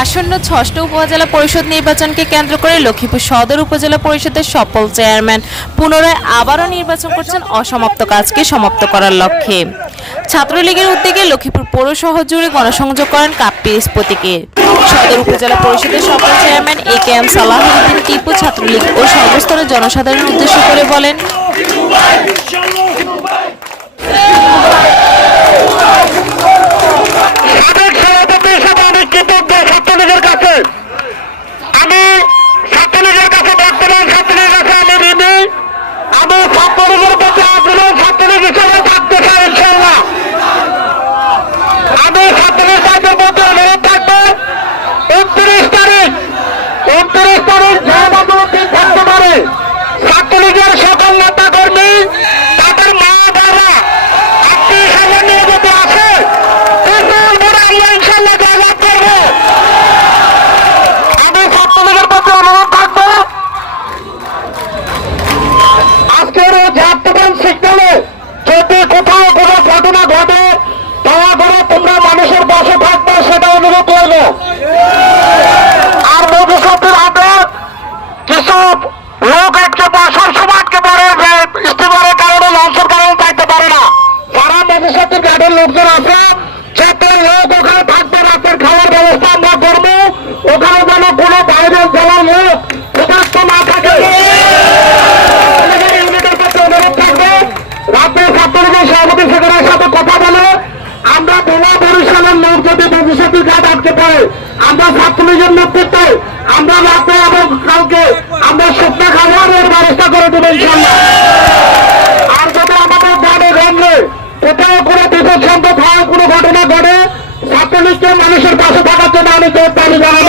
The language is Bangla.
আসন্ন ষষ্ঠ উপজেলা পরিষদ নির্বাচনকে কেন্দ্র করে লক্ষ্মীপুর সদর উপজেলা পরিষদের সফল চেয়ারম্যান পুনরায় আবারও নির্বাচন করছেন অসমাপ্ত কাজকে সমাপ্ত করার লক্ষ্যে। ছাত্রলীগের উদ্যোগে লক্ষ্মীপুর পৌর শহর জুড়ে গণসংযোগ করেন কাপ্পিস প্রতীকে সদর উপজেলা পরিষদের সফল chairman A K M Salahuddin Tipu Chhatra League ও সর্বস্তরের জনসাধারণের উদ্দেশ্য করে বলেন no Clebão! জন্য আমরা ছাত্রলীগের নেতৃত্বে আমরা রাতে এবং কালকে আমরা শুকনা খাবারের ব্যবস্থা করে দেবো আর যদি আমাদের গ্রামে গ্রামে কোথাও কোনো বিপদ সম্পদ হয়, কোনো ঘটনা ঘটে ছাত্রলীগকে মানুষের পাশে থাকার জন্য আমি জোর দাবি জানাব।